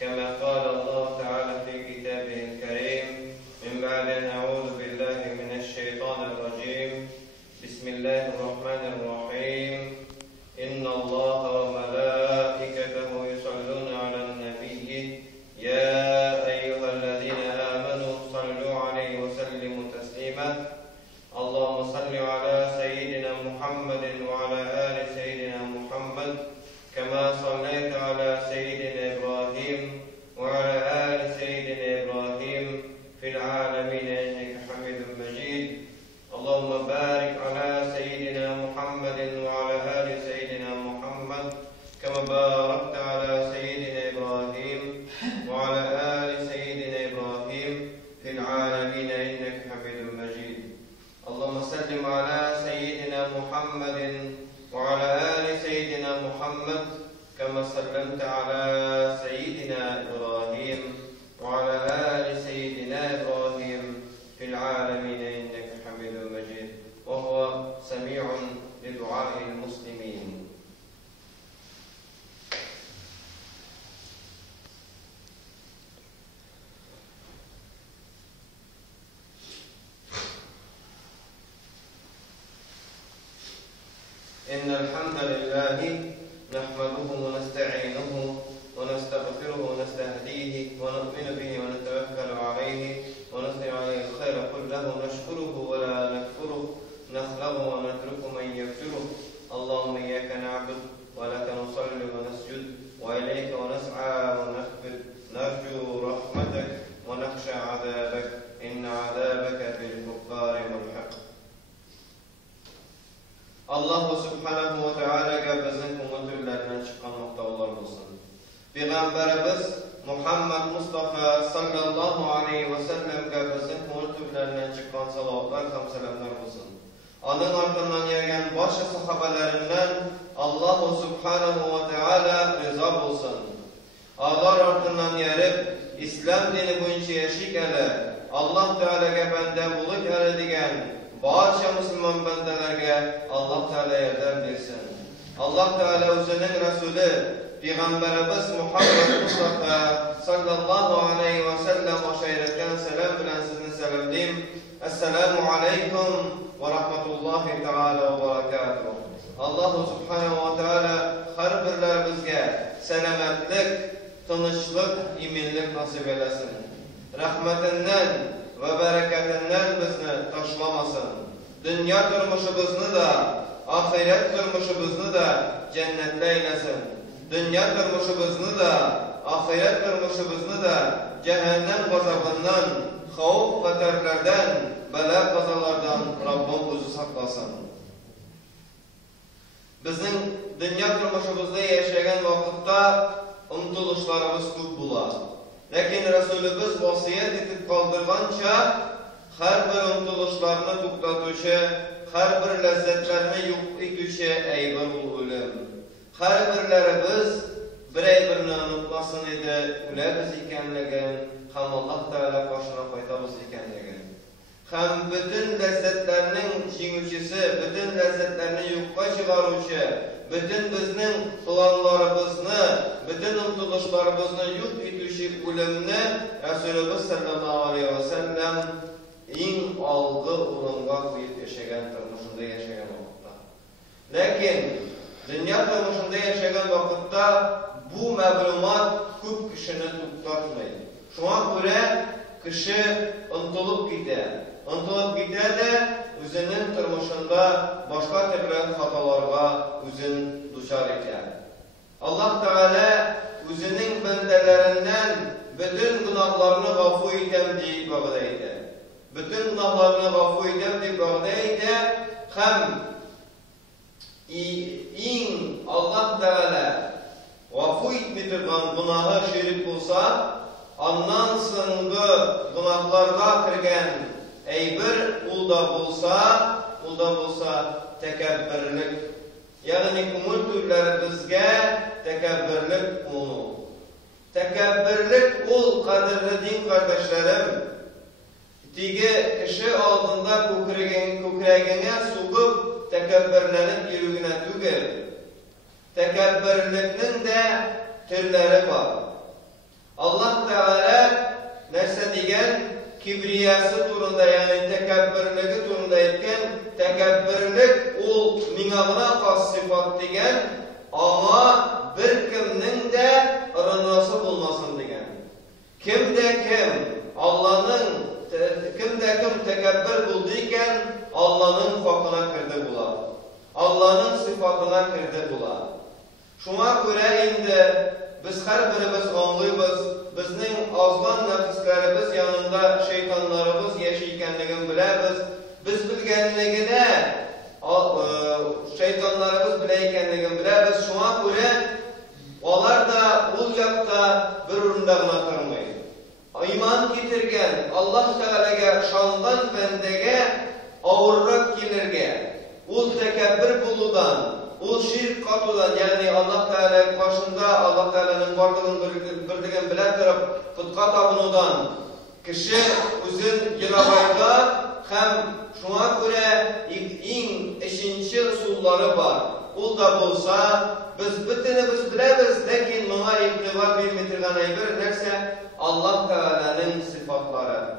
كما قال الله تعالى في كتابه الكريم من بعد أن أعوذ بالله من الشيطان الرجيم. بسم الله الرحمن الرحيم. إن الله وملائكته يصلون على النبي يا أيها الذين آمنوا صلوا عليه وسلموا تسليما. اللهم صل على سيدنا محمد وعلى آل سيدنا محمد كما صليت على سيدنا إبراهيم وعلى آل سيدنا إبراهيم في العالمين إنك حميد مجيد. اللهم بارك على سيدنا محمد وعلى آل سيدنا محمد كما باركت على سيدنا إبراهيم وعلى آل سيدنا إبراهيم في العالمين إنك حميد مجيد. اللهم سلم على سيدنا محمد وعلى آل سيدنا محمد كما سلمت على سيدنا إبراهيم وعلى آل سيدنا إبراهيم في العالمين إنك حميد مجيد. وهو سميع لدعاء المسلمين. إن الحمد لله نحمده ونستعينه ونستغفره ونستهديه ونؤمن به ونتوكل عليه ونثني عليه الخير كله نشكره ولا نكفره نخلق ونترك من يغفره. اللهم إياك نعبد ولك نصلي ونسجد وإليك ونسعى ونخبت نرجو رحمتك ونخشى عذابك إن عذابك بالكفار ملحق. Allah subhanahu wa ta'alaga bizning ko'ngillardan chiqqan maqtovlar bo'lsin. Payg'ambarimiz Muhammad Mustafa sallallohu alayhi va sallamga bizning ko'ngillardan chiqqan salotlar ham salomlar bo'lsin. Onun ortidan yurgan boshqa sahobalaridan Allah subhanahu wa ta'ala rizo bo'lsin. Ular ortidan yurib islom dini bo'yicha yashayganlar, Allah Ta'alaga banda bo'lib keladigan barcha musulmon bandalarga Allah Teala yordam bersin. Allah Teala o'zining rasuli Payg'ambarimiz Muhammad Mustafa sallallohu alayhi va sallam o'shayratgan salom bilan sizni salomlayman. Assalomu alaykum va rahmatullohi taala va barakatuh. Alloh subhanahu va taala har birlarimizga salomatlik, tinchlik, imonlik nasib etsin. Rahmatidan ve bereketinden bizni taşlamasın. Dünya turmuşumuzni da, ahiret turmuşumuzni da cennetle eylesin. Dünya turmuşumuzni da, ahiret turmuşumuzni da cehennem gazabından, havf katerlerden, bela kazalardan Rabbim özü saklasın. Bizim dünya turmuşumuzda yaşayan vakitte umtuluşlarımız çok bular. Lakin Resulümüz vasiyet etib qoldirgancha har bir umtilishlarni to'xtatuvchi, har bir lazzatlarni yo'q etuvchi aybir o'lim. Har birlarimiz bir-birini unutmasin edi, ular biz ekanligin, ham Alloh taolo qo'shini qo'ytamiz ekanligin. Ham butun lazzatlarning jinguvchisi, butun lazzatlarni yo'qqa chiqaruvchi, bütün bizning planlarimizni, bütün umtilishlarimizni yo'q etuvchi o'limni Rasululloh sallallohu alayhi va sallam eng olg'i o'ringa qo'yib yashagan turmushida yashagan vaqtda. Lekin dunyo turmushida yashagan vaqtda bu ma'lumot ko'p kishini to'xtatmaydi. Shunga ko'ra kishi untilib ketadi, o'zining turmushida boshqa turli xatolarga o'zini duchor etadi. Alloh taolo o'zining bandalaridan bütün gunohlarni g'afur etam deb va'daydi. Bütün gunohlarni g'afur etam deb va'daydi. Ham eng Alloh taolo g'afur etmaydigan gunohi shirk bo'lsa, ondan so'nggi gunohlarga kirgan bir ulda bo'lsa takabbürlük. Yani kumul türleri bizge takabbürlük olu. Takabbürlük ol kadirli din kardeşlerim. Tigi kişi aldığında kukraygene sokup takabbürlenip yürügüne tügür. Takabbürlükün de türleri var. Allah Teala nerse diyen kibriyası turunda yani tekebbürlüğü turunda etken tekebbürlük ol minamına has sıfat diyen ama bir kimnin de rınası bulmasın diyen. Kimde kim Allah'ın kimde kim tekebbür bulduyken Allah'ın fakına kirdi bular. Allah'ın sıfatına kirdi bular. Şuna göre indi biz her birimiz anlıyız. Bizning azgan nefislerimiz yanında şeytanlarımız yaşaykenligini biliriz. Biz bilgenligine şeytanlarımız bileykenligini biliriz. Şuna göre onlar da ul yakta bir üründağına kırmayın. İman getirgen Allah Teala'ga şandan bendege ağırrak gelirge. Ul tekebbür buludan, ul şirk katıdan yani Allah Teala karşında Allah Teala'nın varlığını bildiğini bilen taraf fıtka tabunudan kişi uzun yılabayda hem şuna göre in eşinci usulları var. Ul da bolsa biz bütünü biz biliriz lakin buna itibar bilmetirgen bir nerse Allah Teala'nın sıfatları.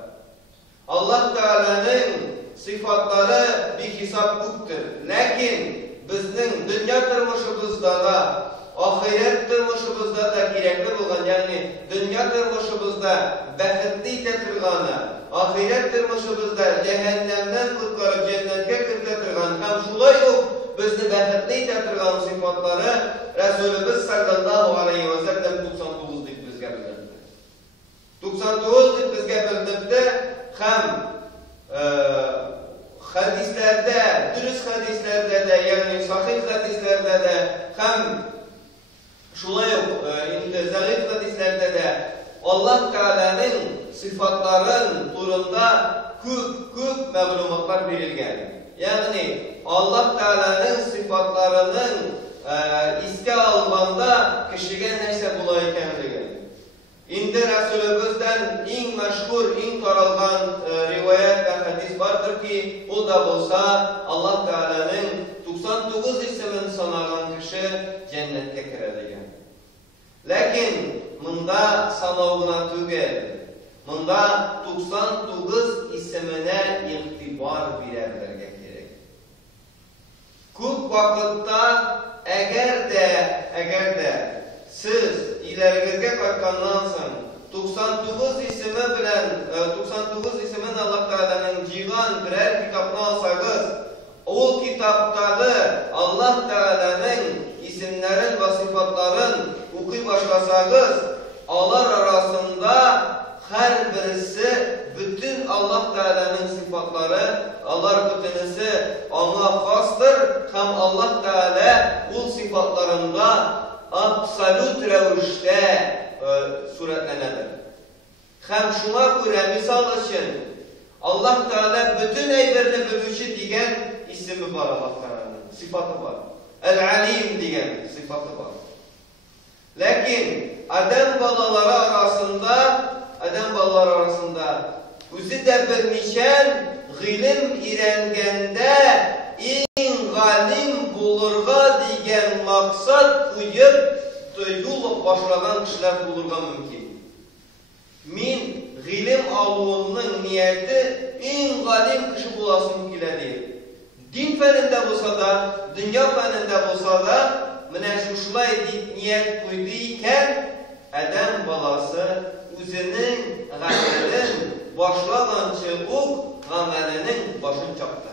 Allah Teala'nın sıfatları bir hesap yoktur. Lakin bizning dünya turmushimizda da, ahiret turmushimizda da gerekli bo'lgan, ya'ni dünya turmushimizda baxtli turgani, ahiret turmushimizda cehennemden qutqarib jannatga kiritilgan ham shulay yo'q bizni baxtli turgan sifatları Rasulimiz sallallohu alayhi va sallam 99 deb bizga bildirdi. 99 deb bizga bildirdi ham hadislerde, dürüst hadislerde de yani sahih hadislerde de hem şulay indi zayıf hadislerde de Allah Teala'nın sıfatların turunda küp məlumatlar verilgen. Yani Allah Teala'nın sıfatlarının iske alganda kişiye neyse bulaykenligi. İndi Resulümüzden en meşhur, en taralgan rivayet ve hadis vardır ki o da olsa Allah Teala'nın 99 ismin sanagan kişi cennette kiredigen. Lakin bunda sanavına tügel. Bunda 99 ismine iktibar vererlerge gerek. Küp vakitta eğer de siz ilerigizge qaytgandan so'ng 99 ismi bilan 99 ismin Allah Teala'nın jigan birer kitapni olsangiz, o kitapdagi Allah Teala'nın isimlerin ve sıfatların o'qiy başlasangiz, onlar arasında her birisi bütün Allah Teala'nın sıfatları, Allah bütünüsü ona xastır, hem Allah Teala o sıfatlarında absolut rəvişdə surətlənedir. Hem şuna göre misal için Allah Teala bütün eylerini bölüşü diyen ismi var Allah Teala'nın, sıfatı var. El-Alim diyen sıfatı var. Lakin Adem balaları arasında özü de bilmişen ilim irengende en galim bulurga diyen maksat koyup yol başlayan kişiler bulurga mümkün. Min ilim alımının niyeti en galim kişi bulasın kiledi. Din feninde olsa da, dünya feninde olsa da şuşulay niyet koyduyken Adem balası özünün gamelin başlagançı gamelinin başın çaktı.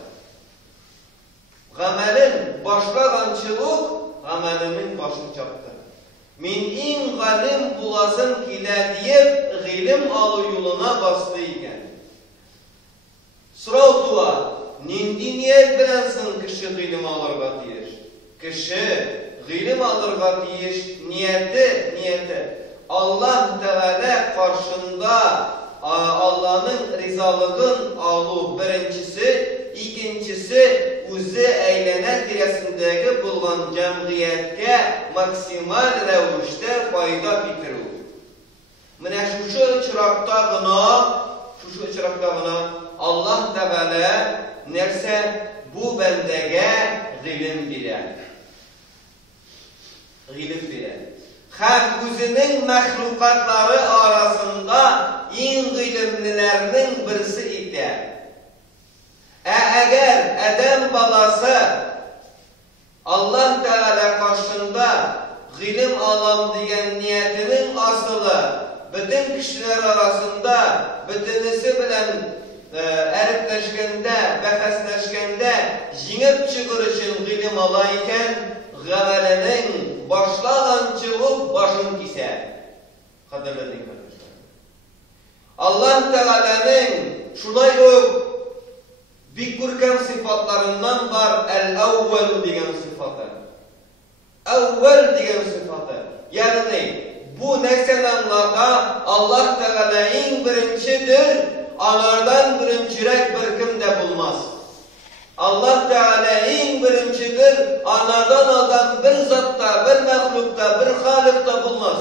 Gamelin başlagançılık gamelinin başını çaktı. Min in galim bulasın kile deyip ilim alı yoluna bastı iken. Sırav tuva, nindi niyet bilensin kişi ilim alırga diyiş. Kişi ilim alırga diyiş niyeti. Allah Teala karşında Allah'ın rizalığın alı birincisi, ikincisi özü eylene tiresindeki bulgan cemiyetke maksimal revişte fayda getirir. Mine şu çırakta gına Allah Teala nerse bu bendege ilim bilen. hem özünün məxluqatları arasında en ilimlilərinin birisi idi. Eğer Adem balası Allah Teala karşında ilim alam diyen niyetinin asılı bütün kişiler arasında bütünüsü bilen eripleşkende, bəhəsləşkende jingip çıkır için ilim alayken gavelenin başlağın çıkıp başın kise. Kaderledin kardeşler. Allah Teala'nın şulay o bir kurkan sıfatlarından var el-evvelu diyen sıfatı. Evvel diyen sıfatı. Yani bu nesen anlata Allah Teala en birincidir. Anardan birincirek bir kimde bulmaz. Allah Teala en birincidir. Anadan adam bir zatta, bir məxluqda, bir halıqda bulmaz.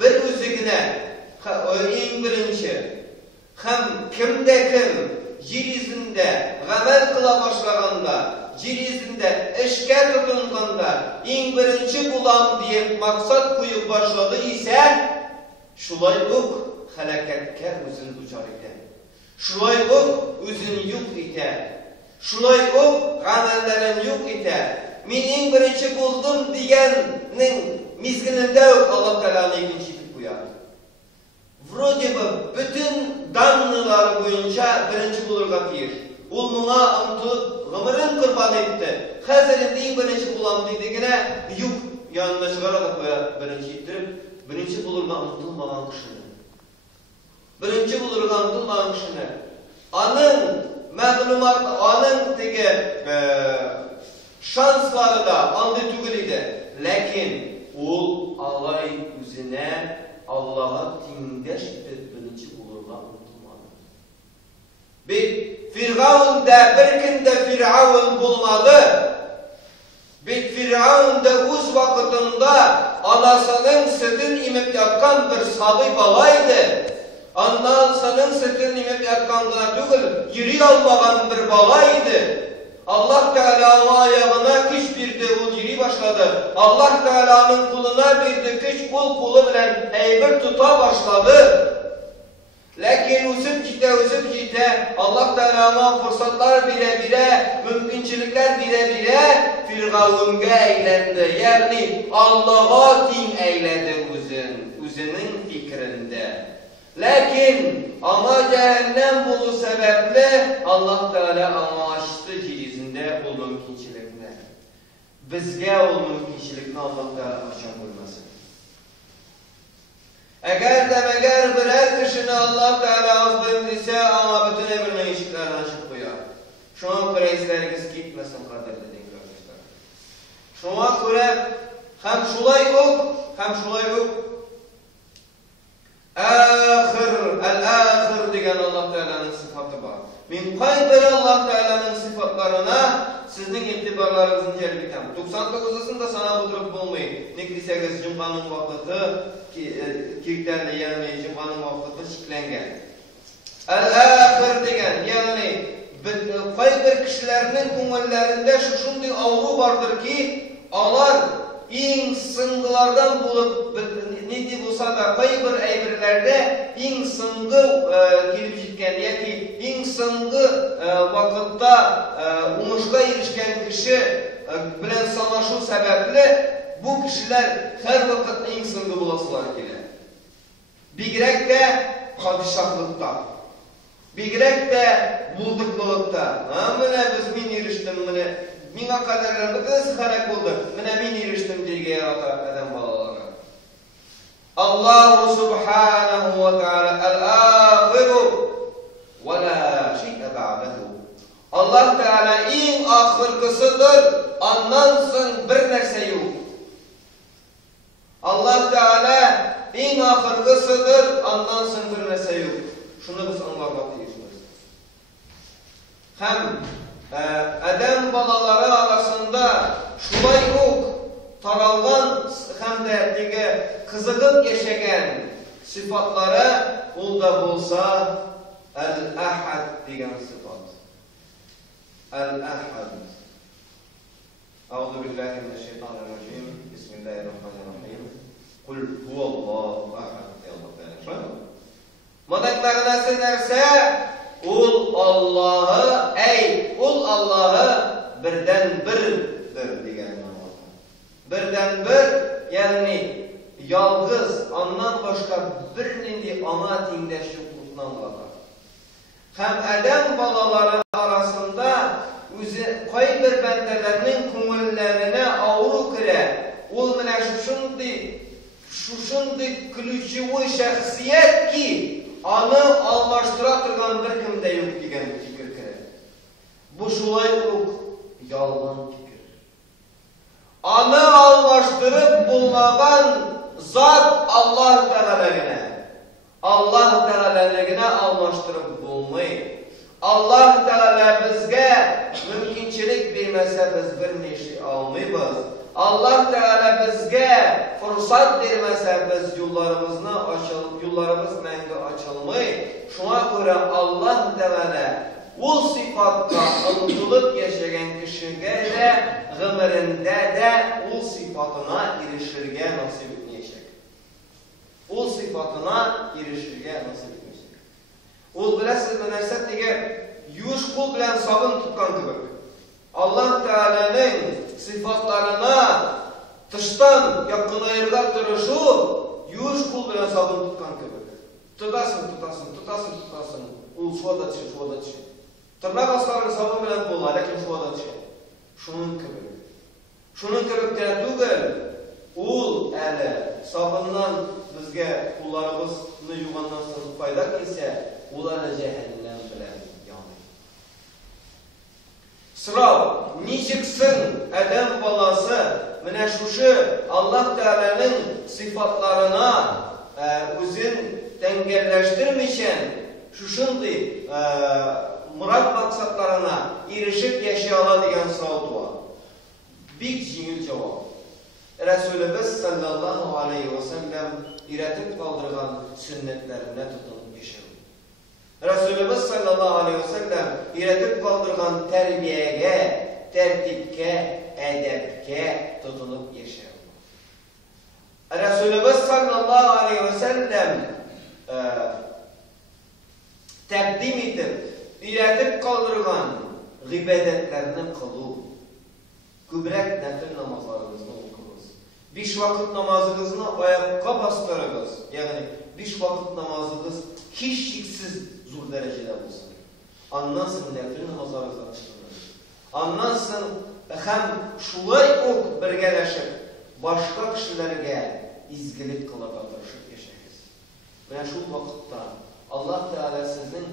Bir üzügüne en birinci. Hem kimde kim yeryüzünde gamel kıla başlaganda, yeryüzünde eşke tutunkanda en birinci bulam diye maksat koyup başladı ise şulay uk halaketke özün ducar ite. Şulay uk özün yok ite. Şulay uk gamellerin yok ite. Men en birinci buldum diyenin mizgilinde yok Allah Teala'nın ikinci tip koyar. Вроде бы bütün danlılar boyunca birinci bulurga tiyir. Ol muna ımtıp gımırın kurban etti. Hazırında en birinci bulam dediğine yuk yanına çıkara da koya birinci ittirip birinci bulurga ımtılmadan kişini. Birinci bulurga ımtılmadan kişini. Anın məlumat, anın tege şansları da andı tügülüydü. Lakin ol alay üzüne Allah'a tindeş etip birinci bulurlar unutulmadı. Bir Firavun da bir kinde Firavun bulmadı. Bir Firavun da uz vakitinde anasının sütün imip yatkan bir sabi balaydı. Anasının sütün imip yatkandına değil, yeri almadan bir balaydı. Allah Teala'nın ayağına kış bir de o yeri başladı. Allah Teala'nın kuluna bir de kış kulu bilen eybir tuta başladı. Lakin üzüp gide Allah Teala'na fırsatlar bire mümkünçilikler bire Firavun'a eylendi. Yani Allah'a din eyledi üzünün fikrinde. Lakin ama cehennem bulu sebeple Allah Teala amaçlı yeryüzünde o mümkünçilikine. Bizge o mümkünçilikine Allah Teala açan koymasın. Eğer birer kişini Allah Teala azdırdı ise ama bütün evrinin ışıklarını açıp koyar. Şu an preizleriniz gitmesin kaderli kardeşler. Şuna göre hem şulay ok el-ahir diyen Allah Teala'nın sıfatı var. Min kayber Allah Teala'nın sıfatlarına sizin itibarlarınızın yeri bitem. 99'ısında sana oturup bulmayın. Neklisegez cumbanın vakıtı kirktenli yani cumbanın vakıtı şiklengen. El-ahir diyen yani kayber kişilerinin kumullerinde şunday avru vardır ki alar en sıngılardan bulup ne de olsa da kayber eybirlerde en sıngı gelip gitken yaki en sıngı vakitte umuşka erişken kişi bilen sanaşı sebeple bu kişiler her vakit en sıngı bulasılar gelir. Bigrek de padişahlıkta, bigrek de bulduklıkta. Mine biz min eriştim mine. Minga kaderler bütün sıkarak buldu. Mine min eriştim diye yarata eden balalarına. Allah subhanahu wa ta'ala el-ahiru ve la şey'e ba'dahu. Allah Teala en ahirkısıdır. Anlansın bir nerse yok. Allah Teala en ahirkısıdır. Anlansın bir nerse yok. Şunu biz anlamalıyız. Hem Adem balaları arasında şulay ok taralgan hem de kızıgıp yaşayan sıfatları olda bulsa el-ahad diyen sıfat. El-ahad. Euzu billahi mineşşeytanirracim. Bismillahirrahmanirrahim. Kul huvallahu ahad. Madak ma'nası nerse ul Allah'ı ul Allah'ı birden birdir degan ma'noda. Birden bir yani yalgız ondan başka bir nindi ana tengdaş yo'qligidan bo'ladi. Ham adam balaları arasında o'zi qo'y bir bandalarning ko'ngillarine avru kire. Ul mana shunday ключевой shaxsiyat ki onu almastıra turgan bir kimde yok degan fikir kiradi. Bu şulay yalgan fikir. Onu almashtırıp bulmagan zat Allah Teala'ligine. Allah Teala'ligine almashtırıp bulmayı. Allah Teala bizge mümkünçilik vermese biz bir neşe almayız. Allah Teala bizge fırsat vermese biz yollarımız menge açılmay. Şuna göre Allah Teala o sıfatta ıntılıp yaşayan kişiye de gımırında da o sıfatına erişirge nasip etmeyecek. O sıfatına erişirge nasip etmeyecek. O bilesiz menesep diye yuş kul bilen sabun tutkan gibi. Allah Teala'nın sıfatlarına dıştan yakınayırda duruşu yuş kul bilen sabun tutkan gibi. Tutasın. Ul şuada çi. Tırnak aslarının sabun bilen bolar, lakin şuada çi. Şunun gibi. Şunun gibi tügel. Ul sabundan bizge kullarımızını yuğandan sonra fayda kelse, ularla cehennem bilen yanıyor. Sırav, niçiksin adam balası, mine şuşu Allah Teala'nın sıfatlarına özün dengelleştirmişen, şuşundu murat maksatlarına erişip yaşayala diyen sırav dua. Bir cingil cevap. Resulümüz sallallahu aleyhi ve sellem iretip kaldırgan sünnetlerine tutunup yaşayalım. Resulümüz sallallahu aleyhi ve sellem iretip kaldırgan terbiyeye, tertipke, edepke tutunup yaşayalım. Resulümüz sallallahu aleyhi ve sellem takdim edip iretip kaldırgan gıybedetlerini kılı, kübrek nefil namazlarımızını okuyuz. 5 vakit namazınızını ayakka bastırırız. Yani 5 vakit namazınız hiç şiksiz zor derecede olsun. Anlansın nefil namazlarınızı açılırız. Anlansın hem şulay ok birgeleşip başka kişilerge izgilik kılıp atırışıp yaşayız. Ve şu vakitte Allah Teala sizin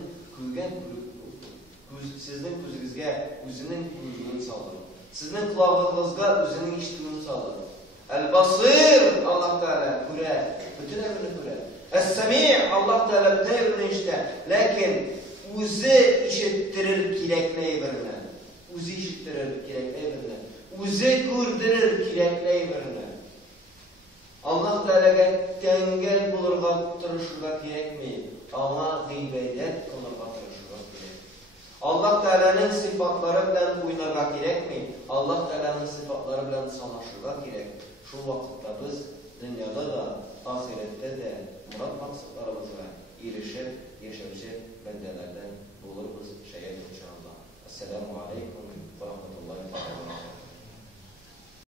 gözünüzge özünün gözünü sağlar. Sizin kulağınızga özünün işittiğini sağlar. El-Basir Allah Teala göre, bütün evini göre. Es-Semi' Allah Teala bütün evini işite. Lakin özü işittirir kirekleyi birine. Özü işittirir kirekleyi birine. Özü gördürür kirekleyi birine. Allah Teala'ga tengel bulurga tırışırga gerekmeyi. Ama gıybedet kılırga tırışırga gerek. Allah Teala'nın sıfatları bilen oynarga gerekmeyi. Allah Teala'nın sıfatları bilen sanaşırga gerek. Şu vakitte biz dünyada da, ahirette de murat maksatlarımızla erişip, yaşayacak benden